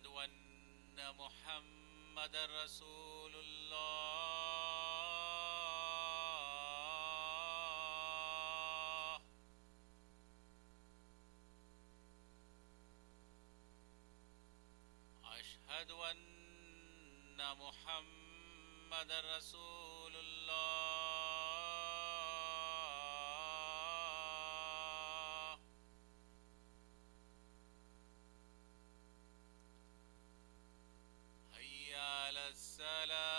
أشهد أن محمد رسول الله. أشهد أن محمد رسول الله. حي على الصلاة.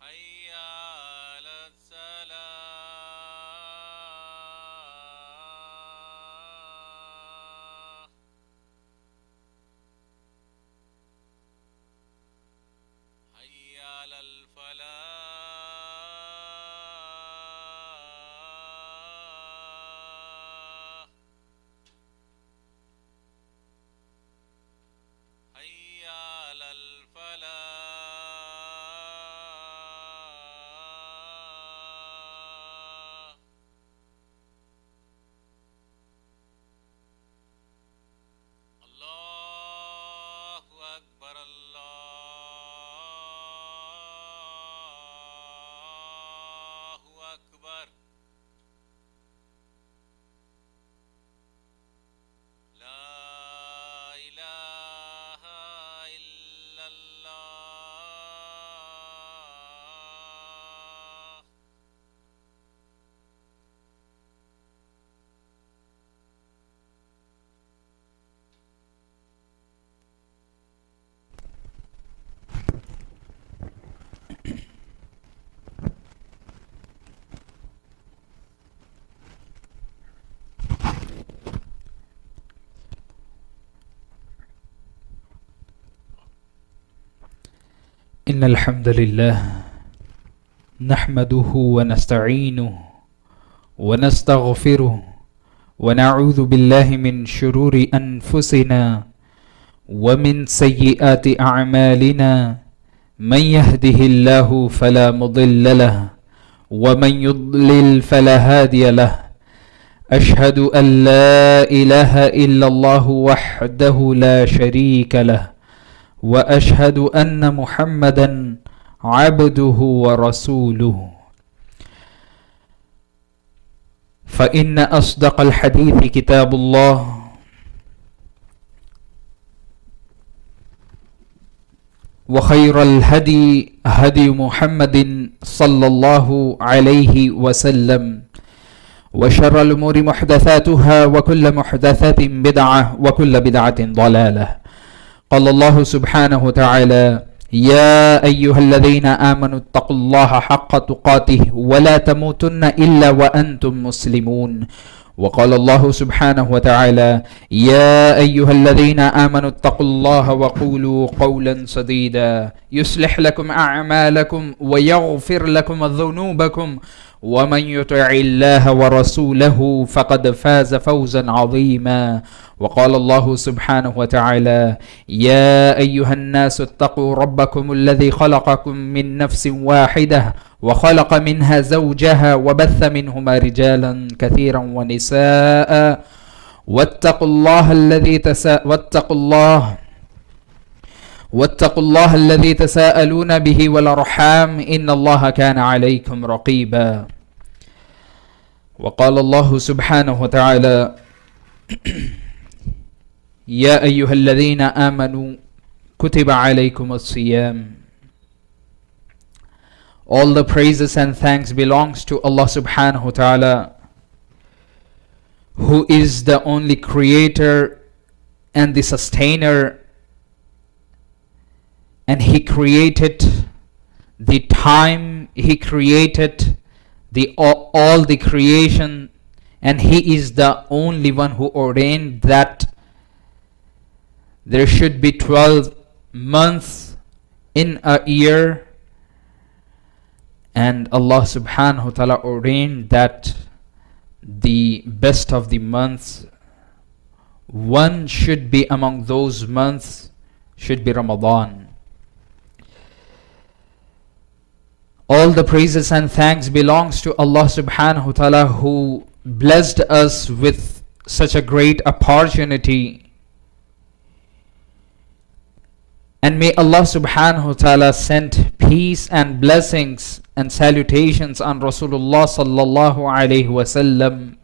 حي على الصلاة. حي على الفلاح. حي على الفلاح. الله أكبر الله أكبر. لا إله إلا الله. إن الحمد لله نحمده ونستعينه ونستغفره ونعوذ بالله من شرور أنفسنا ومن سيئات أعمالنا. من يهده الله فلا مضل له ومن يضلل فلا هادي له. أشهد أن لا إله إلا الله وحده لا شريك له وأشهد أن محمدا عبده ورسوله. فإن أصدق الحديث كتاب الله وخير الهدي هدي محمد صلى الله عليه وسلم وشر الأمور محدثاتها وكل محدثة بدعة وكل بدعة ضلالة. قال الله سبحانه وتعالى: يا أيها الذين آمنوا اتقوا الله حق تقاته ولا تموتن إلا وأنتم مسلمون. وقال الله سبحانه وتعالى: يا أيها الذين آمنوا اتقوا الله وقولوا قولا سديدا يصلح لكم أعمالكم ويغفر لكم ذنوبكم ومن يطع الله ورسوله فقد فاز فوزا عظيما. وقال الله سبحانه وتعالى: يا أيها الناس اتقوا ربكم الذي خلقكم من نفس واحدة وخلق منها زوجها وبث منهما رجالا كثيرا ونساء واتقوا الله الذي تساءلون به والأرحام إن الله كان عليكم رقيبا. وقال الله سبحانه وتعالى: يا أيها الذين آمنوا كتب عليكم الصيام. All the praises and thanks belongs to Allah subhanahu wa ta'ala, who is the only creator and the sustainer, and He created the time, He created all the creation, and He is the only one who ordained that there should be 12 months in a year, and Allah subhanahu wa ta'ala ordained that the best of the months, one should be among those months, should be Ramadan. All the praises and thanks belongs to Allah subhanahu wa ta'ala, who blessed us with such a great opportunity. And may Allah subhanahu wa ta'ala send peace and blessings and salutations on Rasulullah sallallahu alayhi wasallam,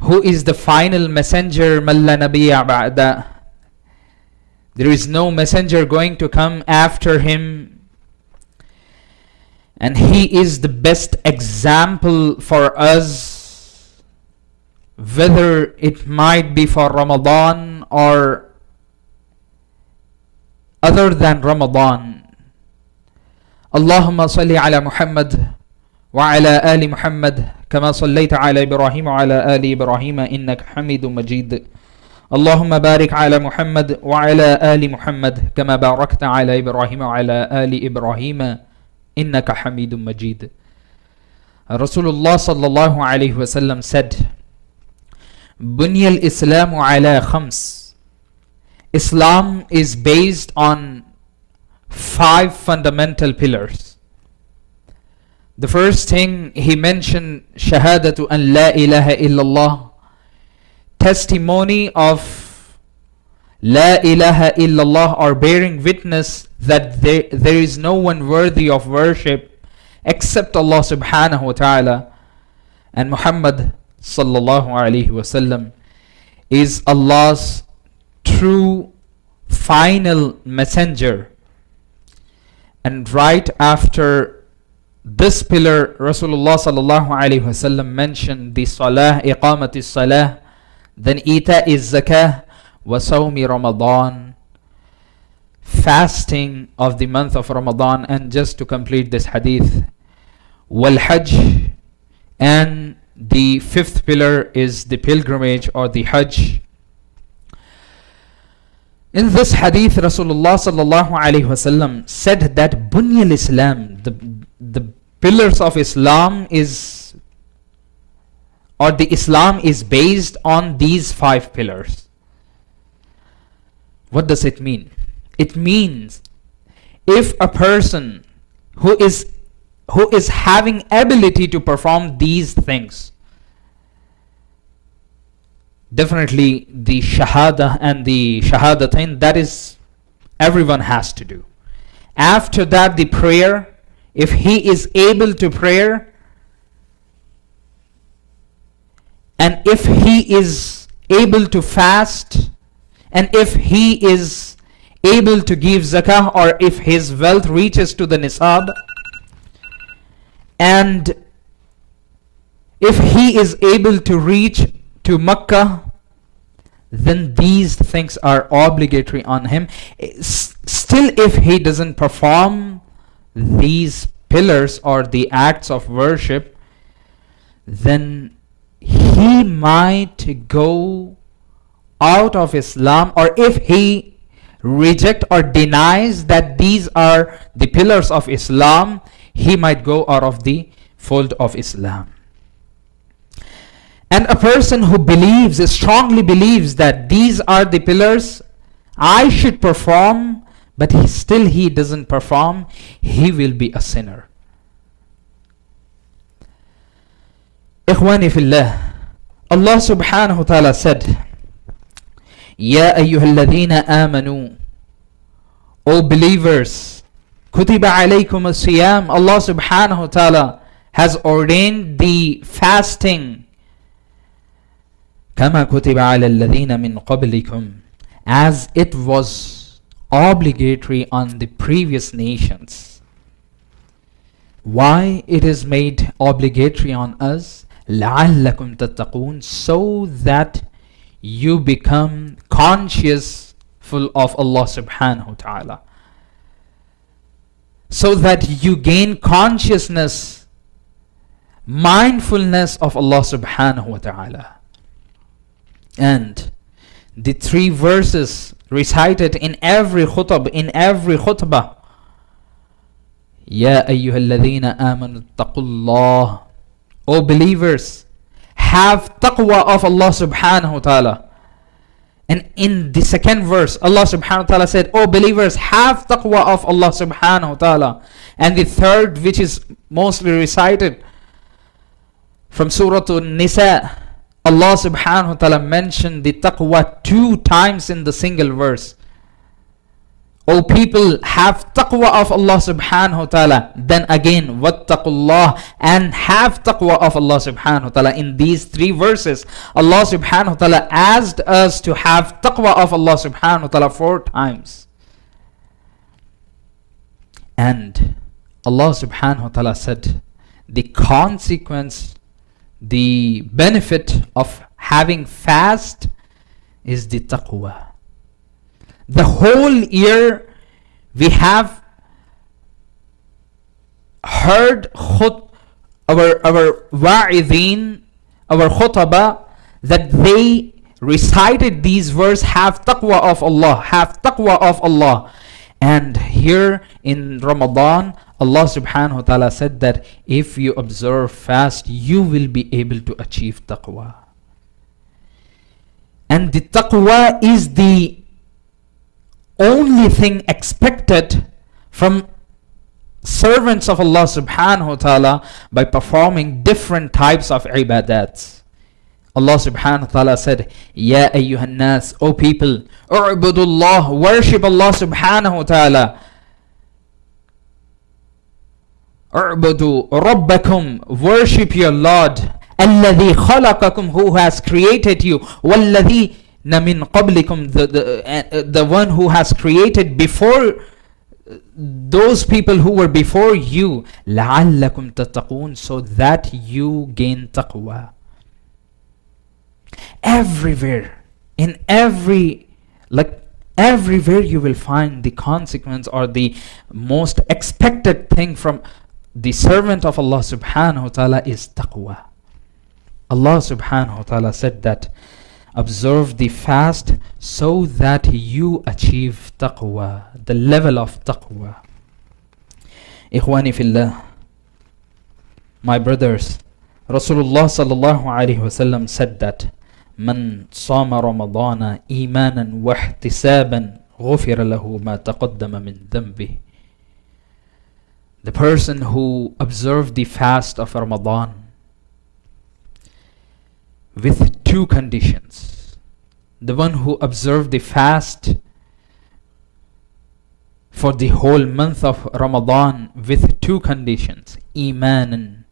who is the final messenger. Malla nabiyya ba'da. There is no messenger going to come after him. And he is the best example for us, whether it might be for Ramadan or other than Ramadan. Allahumma salli ala Muhammad wa ala ali Muhammad kama sallaita ala Ibrahim wa ala ali Ibrahim innaka Hamidum Majid. Allahumma barik ala Muhammad wa ala ali Muhammad kama barakta ala Ibrahim wa ala ali Ibrahim innaka Hamidum Majid. Rasulullah sallallahu alayhi wasallam said, Bunya al-Islamu ala khams. Islam is based on 5 fundamental pillars. The first thing he mentioned, Shahadatu an la ilaha illallah, testimony of La ilaha illallah, or bearing witness that there is no one worthy of worship except Allah subhanahu wa ta'ala, and Muhammad sallallahu alayhi wasallam is Allah's true final messenger. And right after this pillar, Rasulullah sallallahu alayhi wasallam mentioned the salah, iqamati salah, then ita is zakah, wa sawmi Ramadan, fasting of the month of Ramadan. And just to complete this hadith, wal hajj, and the 5th pillar is the pilgrimage or the hajj. In this hadith, Rasulullah sallallahu alayhi wasallam said that Bunya al-Islam, the pillars of Islam is, or the Islam is based on these 5 pillars. What does it mean? It means if a person who is having ability to perform these things, definitely the shahada and the shahadatain, that is everyone has to do. After that, the prayer, if he is able to pray, and if he is able to fast, and if he is able to give zakah, or if his wealth reaches to the nisab, and if he is able to reach to Makkah, then these things are obligatory on him. Still, if he doesn't perform these pillars or the acts of worship, then he might go out of Islam, or if he reject or denies that these are the pillars of Islam, he might go out of the fold of Islam. And a person who believes, strongly believes that these are the pillars I should perform, but he doesn't perform, he will be a sinner. Ikhwani fillah, Allah subhanahu wa ta'ala said, Ya ayyuhalladhina amanu, O believers, kutiba alaykum as-siyam, Allah subhanahu wa ta'ala has ordained the fasting, kama kutiba ala alladhina min qablikum, as it was obligatory on the previous nations. Why it is made obligatory on us? لَعَلَّكُمْ تَتَّقُونَ, so that you become conscious of Allah subhanahu wa ta'ala, so that you gain consciousness, mindfulness of Allah subhanahu wa ta'ala. And the 3 verses recited in every khutbah, Ya ayyuhalladhina amanu taqullah, O believers, have taqwa of Allah subhanahu wa ta'ala. And in the second verse, Allah subhanahu wa ta'ala said, "O believers, have taqwa of Allah subhanahu wa ta'ala." And the third, which is mostly recited from Surah An-Nisa, Allah subhanahu wa ta'ala mentioned the taqwa 2 times in the single verse. O people, have taqwa of Allah subhanahu wa ta'ala. Then again, wattaqullah, and have taqwa of Allah subhanahu wa ta'ala. In these 3 verses, Allah subhanahu wa ta'ala asked us to have taqwa of Allah subhanahu wa ta'ala 4 times. And Allah subhanahu wa ta'ala said, the consequence, the benefit of having fast is the taqwa. The whole year we have heard our wa'idhin, our khutbah, that they recited these verses, have taqwa of Allah, have taqwa of Allah. And here in Ramadan, Allah subhanahu wa ta'ala said that if you observe fast, you will be able to achieve taqwa. And the taqwa is the only thing expected from servants of Allah subhanahu wa ta'ala by performing different types of ibadats. Allah subhanahu wa ta'ala said, Ya ayyuhan nas, O people, u'budullah, worship Allah subhanahu wa ta'ala. U'budu rabbakum, worship your Lord. Alladhi khalaqakum, who has created you. Walladhi min qablikum, the one who has created before those people who were before you. La'allakum tattaqun, so that you gain taqwa. Everywhere, in everywhere you will find the consequence or the most expected thing from the servant of Allah subhanahu wa ta'ala is taqwa. Allah subhanahu wa ta'ala said that observe the fast so that you achieve taqwa, the level of taqwa. Ikhwani fillah, my brothers, Rasulullah sallallahu alayhi wasallam said that Man sama Ramadana imanan wa ihtisaban ghufira lahu ma taqaddama min dhanbih. The person who observed the fast of Ramadan with 2 conditions. The one who observed the fast for the whole month of Ramadan with 2 conditions. Iman,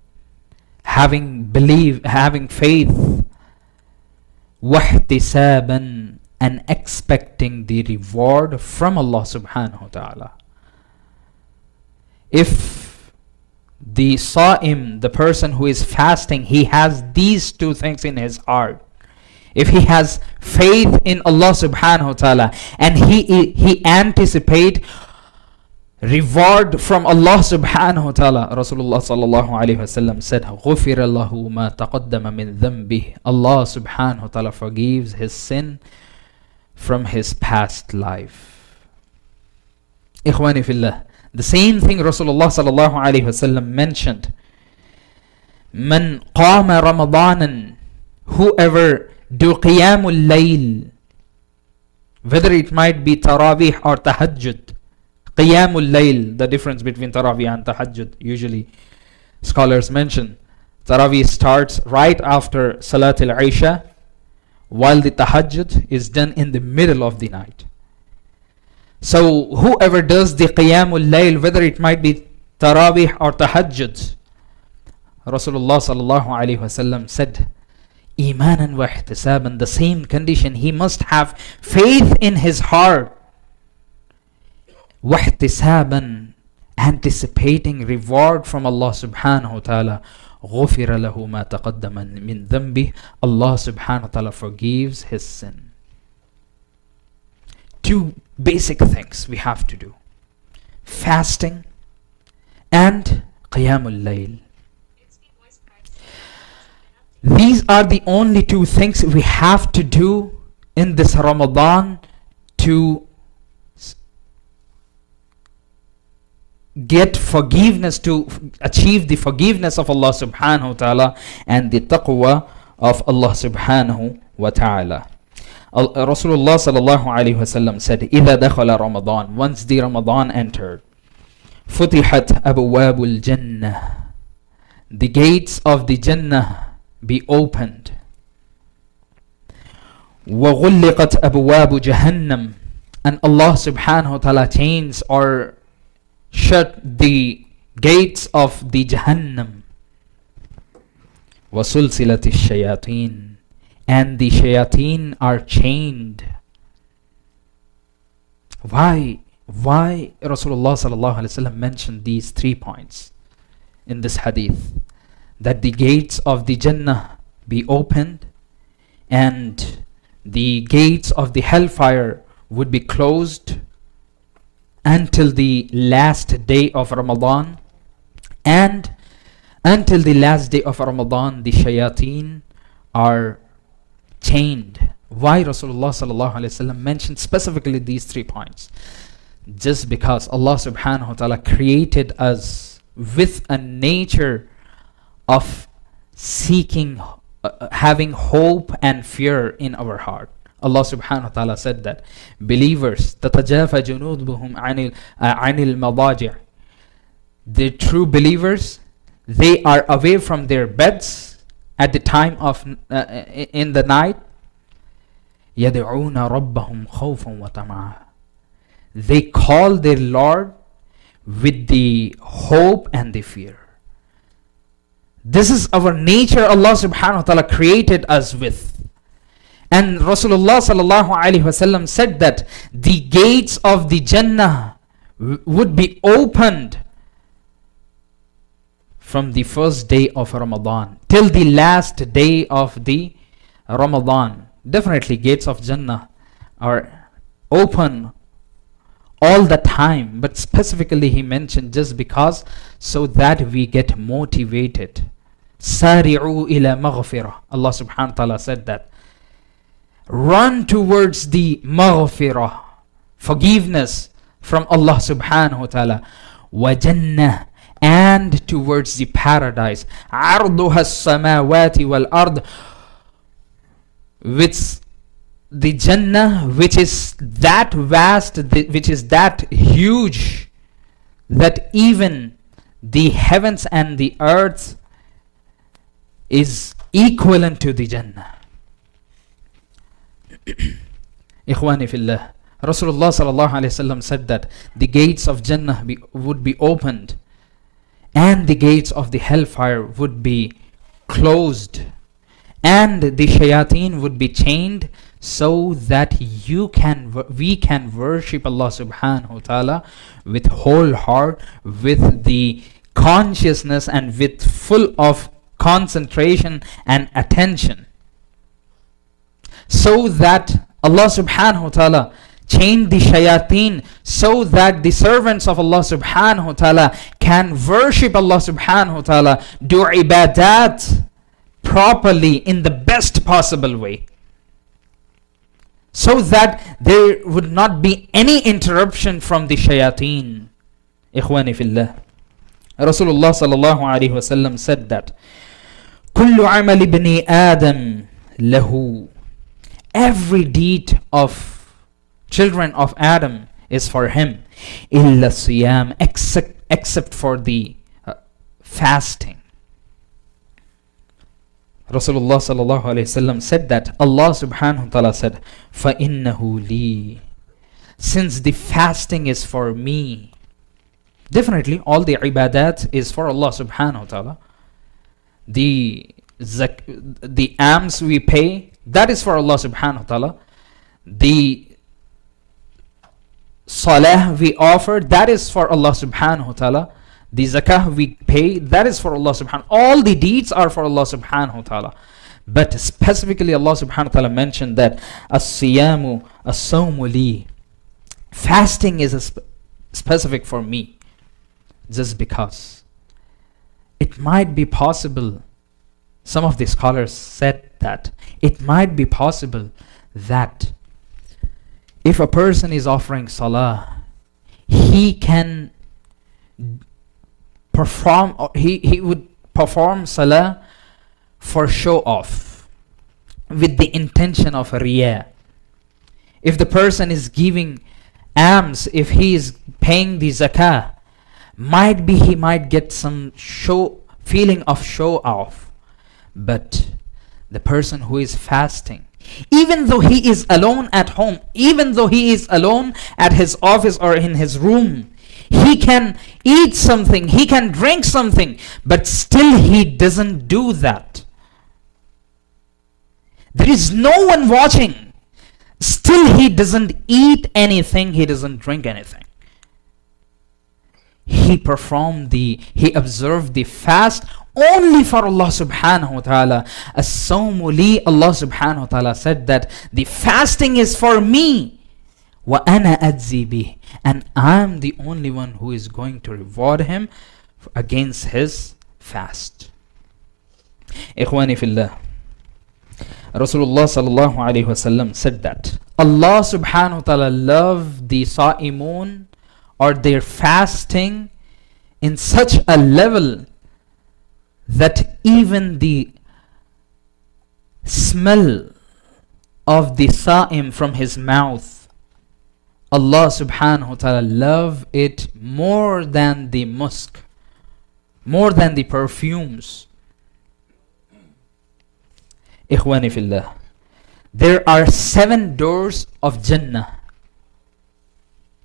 having faith. Wahtisaban, and expecting the reward from Allah subhanahu wa ta'ala. If the sa'im, the person who is fasting, he has these 2 things in his heart, if he has faith in Allah subhanahu wa ta'ala, and he anticipate reward from Allah subhanahu wa ta'ala, Rasulullah sallallahu alayhi wasallam said, غُفِرَ لَهُ مَا تَقَدَّمَ مِن ذَنْبِهِ. Allah subhanahu wa ta'ala forgives his sin from his past life. Ikhwani fillah, the same thing Rasulullah sallallahu alayhi wasallam mentioned. Man qama Ramadanan, whoever do qiyamul layl, whether it might be tarawih or tahajjud. Qiyamul layl, the difference between tarawih and tahajjud, usually scholars mention. Tarawih starts right after Salat al-Isha, while the tahajjud is done in the middle of the night. So whoever does the qiyamul layl, whether it might be tarawih or tahajjud, Rasulullah sallallahu alayhi wasallam said, imanan wa ihtisaban, the same condition, he must have faith in his heart. Wahtisaban, anticipating reward from Allah subhanahu wa ta'ala. غُفِرَ لَهُ مَا تَقَدَّمَ مِن ذَنْبِهِ. Allah subhanahu wa ta'ala forgives his sin. 2 basic things we have to do: fasting and qiyamul layl. These are the only 2 things we have to do in this Ramadan to get forgiveness, to achieve the forgiveness of Allah subhanahu wa ta'ala and the taqwa of Allah subhanahu wa ta'ala. Rasulullah sallallahu alayhi wasallam said, إِذَا دَخَلَ Ramadan, once the Ramadan entered, فُتِحَتْ أَبْوَابُ الْجَنَّةِ, the gates of the Jannah be opened. وَغُلِّقَتْ أَبْوَابُ جَهَنَّمْ, and Allah subhanahu wa ta'ala chains or shut the gates of the Jahannam. وَسُلْسِلَتِ الشَّيَاطِينَ, and the shayateen are chained. Why Rasulullah sallallahu alaihi wasallam mentioned these 3 points in this hadith? That the gates of the Jannah be opened, and the gates of the hellfire would be closed until the last day of Ramadan, and until the last day of Ramadan the shayateen are chained. Why Rasulullah sallallahu alaihi wasallam mentioned specifically these 3 points? Just because Allah subhanahu wa ta'ala created us with a nature of seeking, having hope and fear in our heart. Allah subhanahu wa ta'ala said that believers, تَتَجَافَ جُنُوبُهُمْ عَنِ الْمَضَاجِعِ, the true believers, they are away from their beds at the time of in the night. يَدْعُونَ رَبَّهُمْ خَوْفًا وَطَمَعًا, they call their Lord with the hope and the fear. This is our nature Allah subhanahu wa ta'ala created us with. And Rasulullah sallallahu alaihi wasallam said that the gates of the Jannah would be opened from the first day of Ramadan till the last day of the Ramadan. Definitely gates of Jannah are open all the time, but specifically he mentioned just because so that we get motivated. Sari'u ila maghfirah, Allah subhanahu wa ta'ala said that. Run towards the maghfirah, forgiveness from Allah subhanahu wa ta'ala. Wa jannah, and towards the paradise. Arduha as-samawati wal ard, which the Jannah, which is that vast, which is that huge, that even the heavens and the earth is equivalent to the Jannah. Ikhwani fillah, Rasulullah sallallahu alaihi wasallam said that the gates of Jannah would be opened, and the gates of the hellfire would be closed, and the shayateen would be chained, so that we can worship Allah subhanahu wa ta'ala with whole heart, with the consciousness, and with full of concentration and attention. So that Allah subhanahu wa ta'ala chained the shayateen, so that the servants of Allah subhanahu wa ta'ala can worship Allah subhanahu wa ta'ala, do ibadat properly in the best possible way, so that there would not be any interruption from the shayateen. Ikhwani fillah, Rasulullah sallallahu alaihi wasallam said that kullu amal ibni Adam lahu, every deed of children of Adam is for him, illa siyam, except for the fasting. Rasulullah sallallahu alayhi wasallam said that Allah subhanahu wa ta'ala said, فَإِنَّهُ لِي, since the fasting is for me. Definitely all the ibadat is for Allah subhanahu wa ta'ala. The alms we pay, that is for Allah subhanahu wa ta'ala. The salah we offer, that is for Allah subhanahu wa ta'ala. The zakah we pay, that is for Allah subhanahu wa ta'ala. All the deeds are for Allah subhanahu wa ta'ala. But specifically Allah subhanahu wa ta'ala mentioned that as-siyamu as-sawmu li, fasting is specific for me. Just because it might be possible, some of the scholars said that it might be possible that if a person is offering salah, he can perform, he would perform salah for show off, with the intention of riyah, if the person is giving alms, if he is paying the zakah, might be he might get some feeling of show off. But the person who is fasting, even though he is alone at home, even though he is alone at his office or in his room, he can eat something, he can drink something, but still he doesn't do that. There is no one watching. Still he doesn't eat anything, he doesn't drink anything. He observed the fast only for Allah subhanahu wa ta'ala. As-sawmu li, Allah subhanahu wa ta'ala said that the fasting is for me. Wa ana adzi bih, and I'm the only one who is going to reward him against his fast. Ikhwani fillah, Rasulullah sallallahu alayhi wasallam said that Allah subhanahu wa ta'ala loved the sa'imun, or their fasting, in such a level that even the smell of the sa'im from his mouth, Allah subhanahu wa ta'ala loved it more than the musk, more than the perfumes. Ikhwani fillah, there are 7 doors of Jannah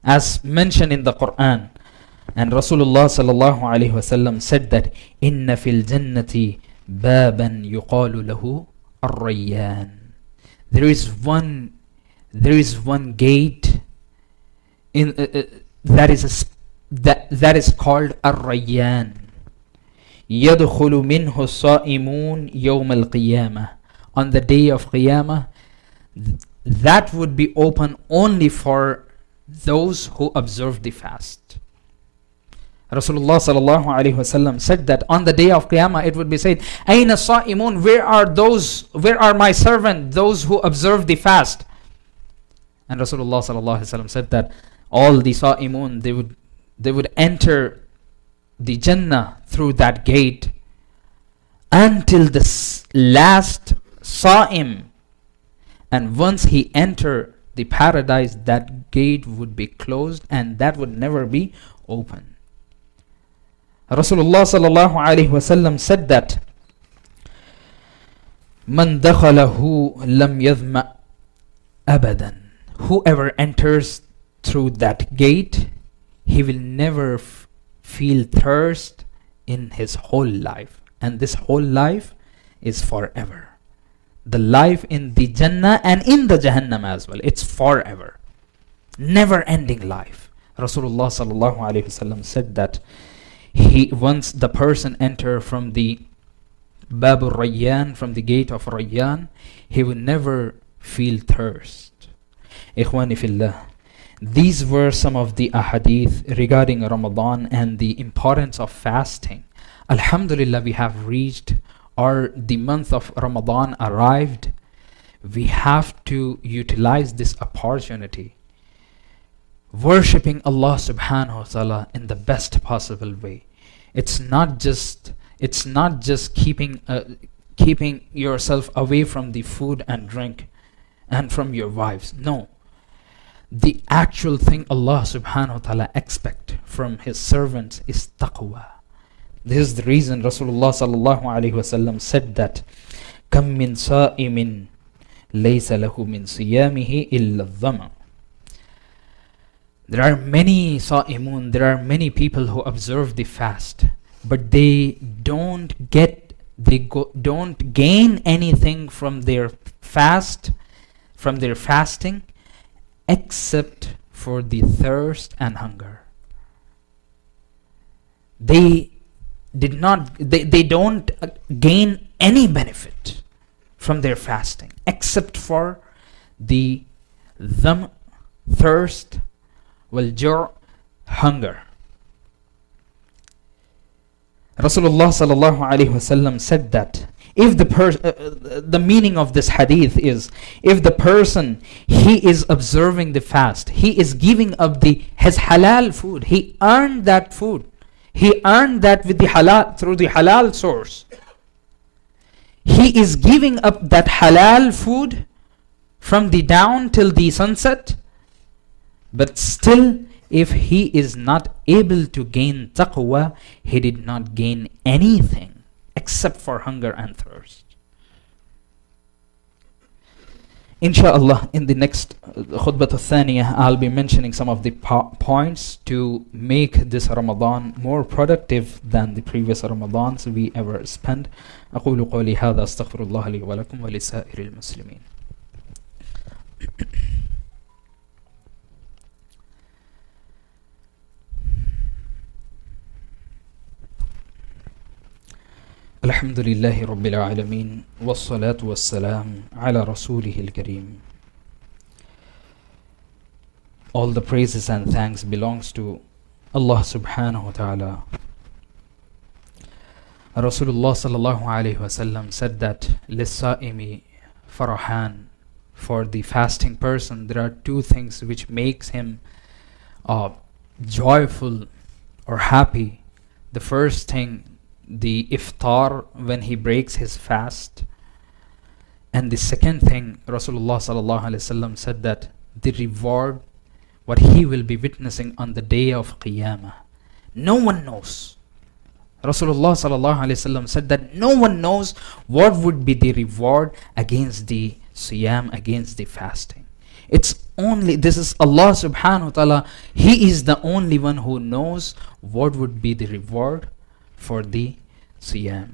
as mentioned in the Quran, and Rasulullah sallallahu alaihi wasallam said that inna fil jannati baban yuqalu lahu ar-rayyan. There is one gate in that is called ar-rayyan. Yadkhulu minhu sa'imun yawm al-qiyamah. On the day of Qiyamah, that would be open only for those who observe the fast. Rasulullah sallallahu alaihi wasallam said that on the day of Qiyamah it would be said, Aina sa'imun, where are my servants, those who observe the fast? And Rasulullah sallallahu alaihi wasallam said that all the sa'imun, they would enter the Jannah through that gate until the last sa'im, and once he entered the paradise, that gate would be closed and that would never be open. Rasulullah sallallahu alaihi wasallam said that man dakhalahu lam yadhma abadan. Whoever enters through that gate, he will never feel thirst in his whole life, and this whole life is forever. The life in the Jannah and in the Jahannam as well, it's forever, never ending life. Rasulullah sallallahu alaihi wasallam said that once the person enter from the Babur Rayyan, from the gate of Rayyan, he will never feel thirst. Ikhwani fillah, these were some of the ahadith regarding Ramadan and the importance of fasting. Alhamdulillah, we have reached, or the month of Ramadan arrived. We have to utilize this opportunity, worshipping Allah subhanahu wa ta'ala in the best possible way. It's not just keeping yourself away from the food and drink and from your wives. No, the actual thing Allah subhanahu wa ta'ala expect from his servants is taqwa. This is the reason Rasulullah sallallahu alaihi wasallam said that kam min sa'imin laysa lahu min siyamihi illa dhama. There are many sa'imun, there are many people who observe the fast, but they don't gain anything from their fasting, except for the thirst and hunger. They don't gain any benefit from their fasting except for the thirst, wal-ju', hunger. Rasulullah sallallahu alaihi wasallam said that if the meaning of this hadith is, if the person, he is observing the fast, he is giving up his halal food, he earned that food, he earned that with the halal, through the halal source. He is giving up that halal food from the dawn till the sunset, but still if he is not able to gain taqwa, he did not gain anything except for hunger and thirst. Inshallah, in the next khutbah al-thaniyah, I'll be mentioning some of the points to make this Ramadan more productive than the previous Ramadans we ever spent. أقول قولي هذا أستغفر الله لي ولكم ولسائر المسلمين. الحمد لله رب العالمين والصلاة والسلام على رسوله الكريم. All the praises and thanks belongs to Allah subhanahu wa ta'ala. Rasulullah sallallahu alayhi wa sallam said that لِلصَّائِمِ فَرَحَانِ, for the fasting person there are two things which makes him joyful or happy. The first thing, the iftar, when he breaks his fast, and the second thing, Rasulullah sallallahu alaihi wasallam said that the reward what he will be witnessing on the day of Qiyamah, no one knows. Rasulullah sallallahu alaihi wasallam said that no one knows what would be the reward against the siyam, against the fasting. It's only, this is Allah subhanahu wa ta'ala, He is the only one who knows what would be the reward for the siyam.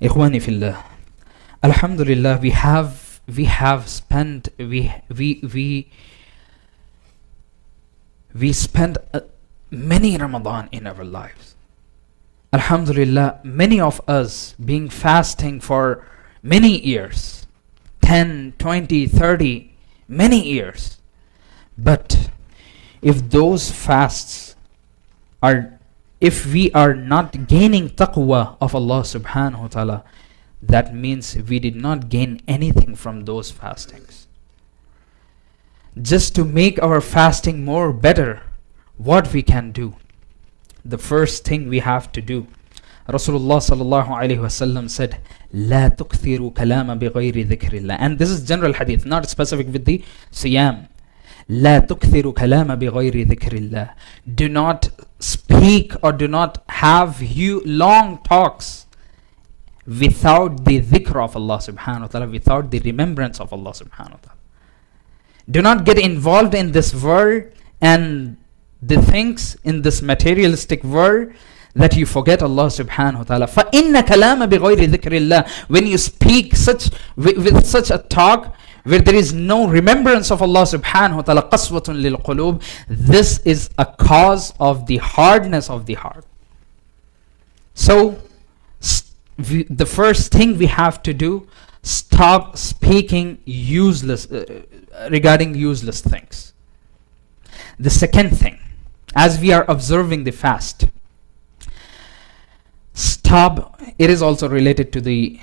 Ikhwani fillah, alhamdulillah, we have spent many Ramadan in our lives. Alhamdulillah, many of us being fasting for many years, 10, 20, 30, many years. But if those fasts are, if we are not gaining taqwa of Allah subhanahu wa ta'ala, that means we did not gain anything from those fastings. Just to make our fasting more better, what we can do? The first thing we have to do, Rasulullah sallallahu alayhi wasallam said, لا تكثروا كلام بغير ذكر الله. And this is general hadith, not specific with the siyam. لا تكثروا كلام بغير ذكر الله. Do not speak or do not have long talks without the dhikr of Allah subhanahu wa ta'ala, without the remembrance of Allah subhanahu wa ta'ala. Do not get involved in this world and the things in this materialistic world that you forget Allah subhanahu wa ta'ala. فَإِنَّ كَلَامَ بِغَيْرِ ذِكْرِ اللَّهِ. When you speak with such a talk where there is no remembrance of Allah subhanahu wa ta'ala, قَسْوَةٌ لِلْقُلُوبِ, this is a cause of the hardness of the heart. So the first thing we have to do, stop speaking useless regarding useless things. The second thing, as we are observing the fast, stop, it is also related to the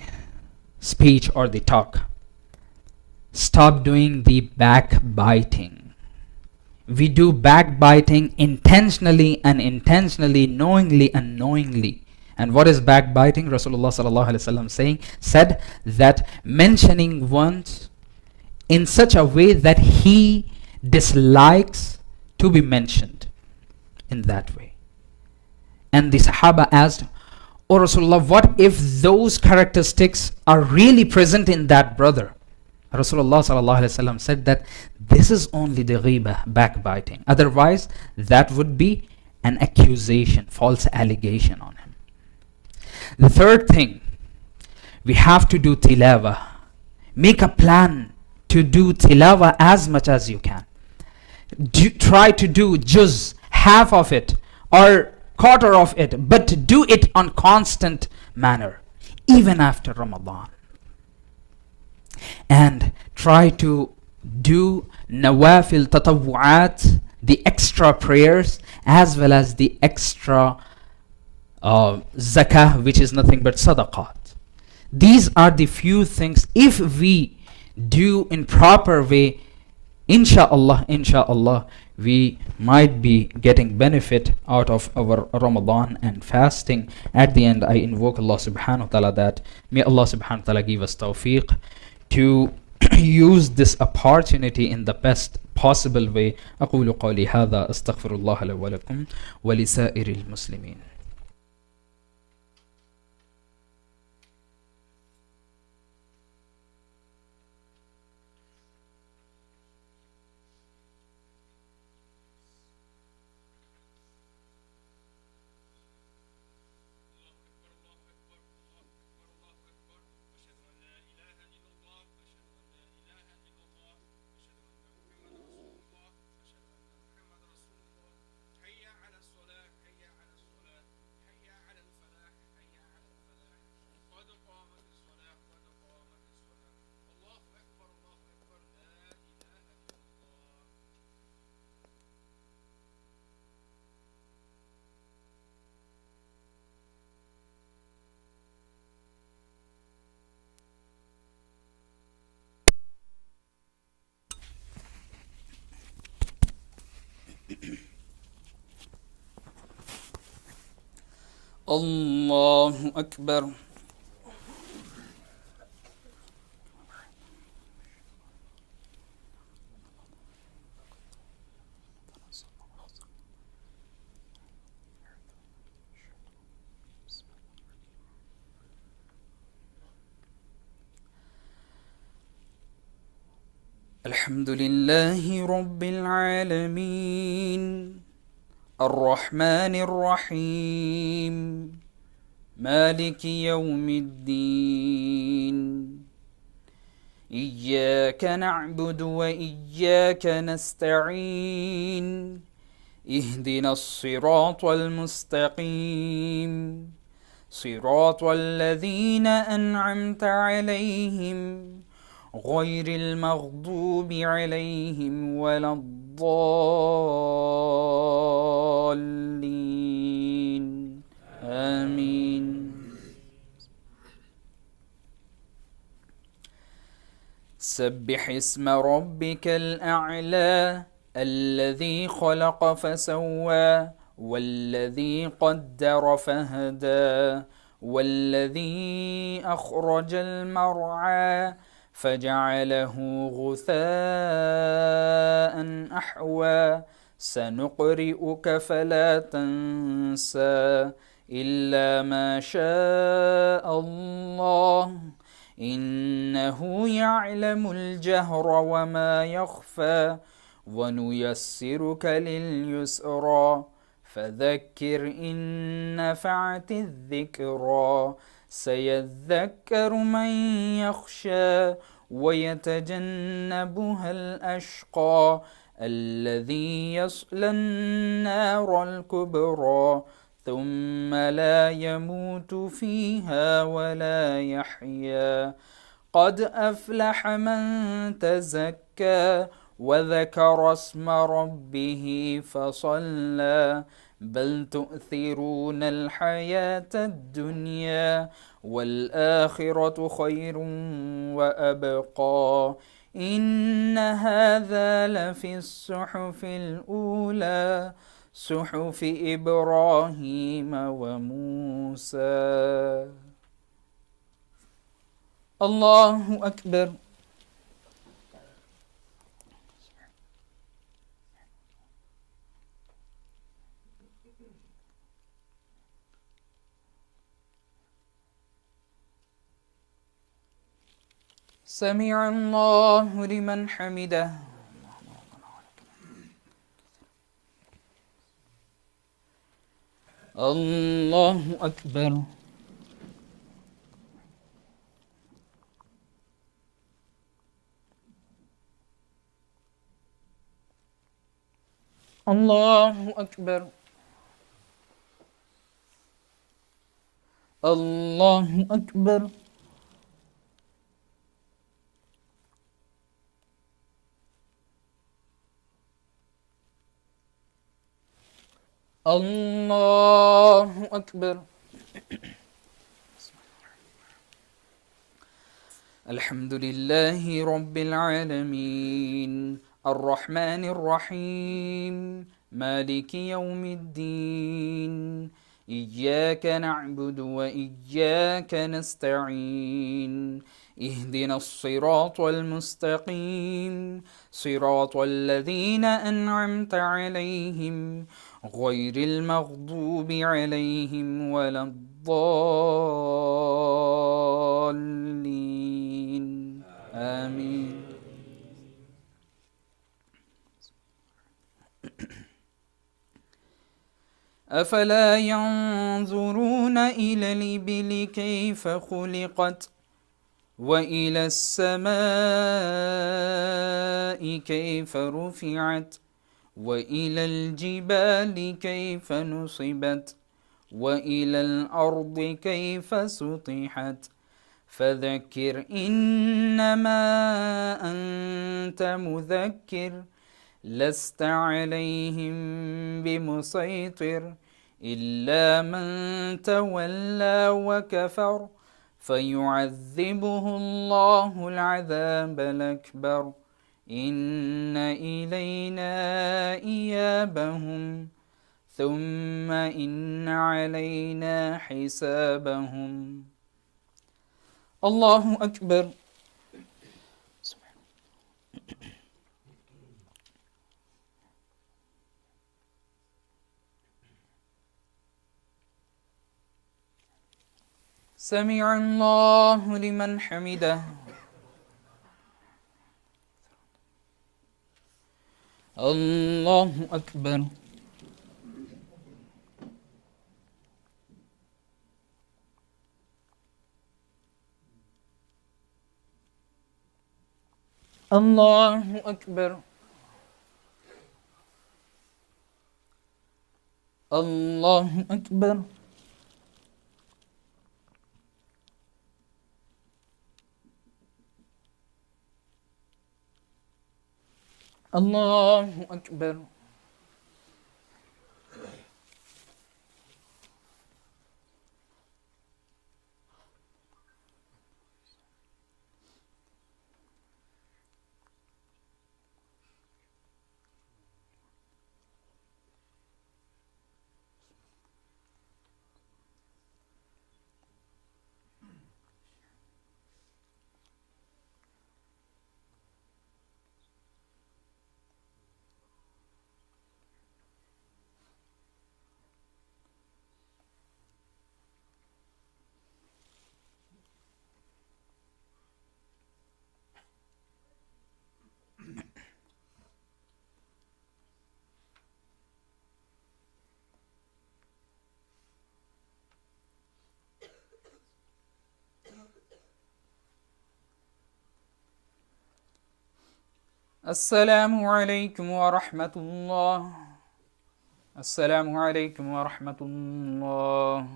speech or the talk. Stop doing the backbiting. We do backbiting intentionally and unintentionally, knowingly and unknowingly. And what is backbiting? Rasulullah sallallahu alaihi wasallam said that mentioning ones in such a way that he dislikes to be mentioned in that way. And the Sahaba asked, "O Rasulullah, what if those characteristics are really present in that brother?" Rasulullah sallallahu alaihi wasallam said that this is only the ghiba, backbiting. Otherwise, that would be an accusation, false allegation on him. The third thing, we have to do tilawa. Make a plan to do tilawa as much as you can. Try to do juz, half of it or quarter of it, but do it on constant manner, even after Ramadan. And try to do nawafil tatawu'at, the extra prayers, as well as the extra zakah, which is nothing but sadaqat. These are the few things, if we do in proper way, inshallah, we might be getting benefit out of our Ramadan and fasting. At the end, I invoke Allah subhanahu wa ta'ala that may Allah subhanahu wa ta'ala give us tawfiq to use this opportunity in the best possible way. أقول قولي هذا أستغفر الله لي ولكم ولسائر المسلمين. الله أكبر. الحمد لله رب العالمين الرحمن الرحيم مالك يوم الدين إياك نعبد وإياك نستعين اهدنا الصراط المستقيم صراط الذين أنعمت عليهم غير المغضوب عليهم ولا الضالين آمين. سبح اسم ربك الأعلى الذي خلق فسوى والذي قدر فهدى والذي أخرج المرعى فجعله غثاء أحوى سنقرئك فلا تنسى إلا ما شاء الله إنه يعلم الجهر وما يخفى ونيسرك لليسرى فذكر إن نفعت الذكرى سيذكر من يخشى ويتجنبها الأشقى الذي يصلى النار الكبرى ثم لا يموت فيها ولا يحيا قد أفلح من تزكى وذكر اسم ربه فصلى بل تؤثرون الحياة الدنيا والآخرة خير وأبقى إن هذا لفي الصحف الأولى صحف إبراهيم وموسى. الله أكبر. سمع الله لمن حمده. الله أكبر. الله أكبر. الله أكبر. الله أكبر. الحمد لله رب العالمين الرحمن الرحيم مالك يوم الدين إياك نعبد وإياك نستعين اهدنا الصراط المستقيم صراط الذين أنعمت عليهم غير المغضوب عليهم ولا الضالين آمين. أفلا ينظرون إلى الإبل كيف خلقت وإلى السماء كيف رفعت وإلى الجبال كيف نصبت وإلى الأرض كيف سطحت فذكر إنما أنت مذكر لست عليهم بمسيطر إلا من تولى وكفر فيعذبه الله العذاب الأكبر إن إلينا إيابهم ثم إن علينا حسابهم. الله أكبر. سمع الله لمن حمده. الله أكبر. الله أكبر. الله أكبر. الله أكبر. السلام عليكم ورحمة الله. السلام عليكم ورحمة الله.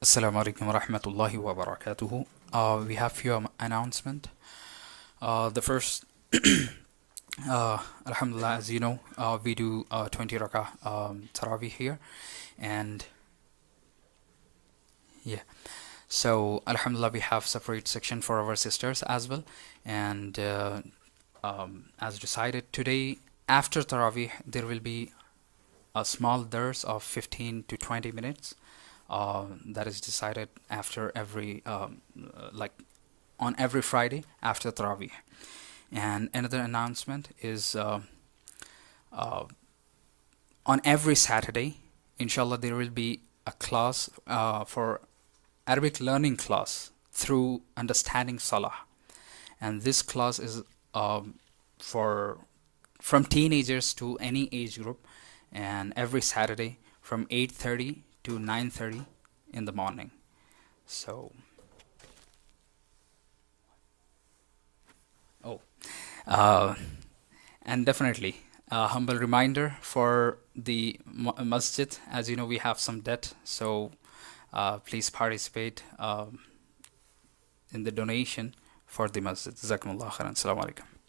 Assalamu alaikum wa rahmatullahi wa barakatuhu. We have few announcement. The first, Alhamdulillah, as you know, we do 20 rakah Taraweeh here, and yeah, so Alhamdulillah, we have separate section for our sisters as well, and as decided today after Taraweeh there will be a small dars of 15 to 20 minutes. That is decided after every like on every Friday after Taraweeh. And another announcement is on every Saturday, inshallah, there will be a class for Arabic learning class through understanding Salah, and this class is for from teenagers to any age group, and every Saturday from 8:30 to 9:30 in the morning. So and definitely a humble reminder for the masjid, as you know we have some debt, so please participate in the donation for the masjid. Jazakumullah khairan. Assalamu alaikum.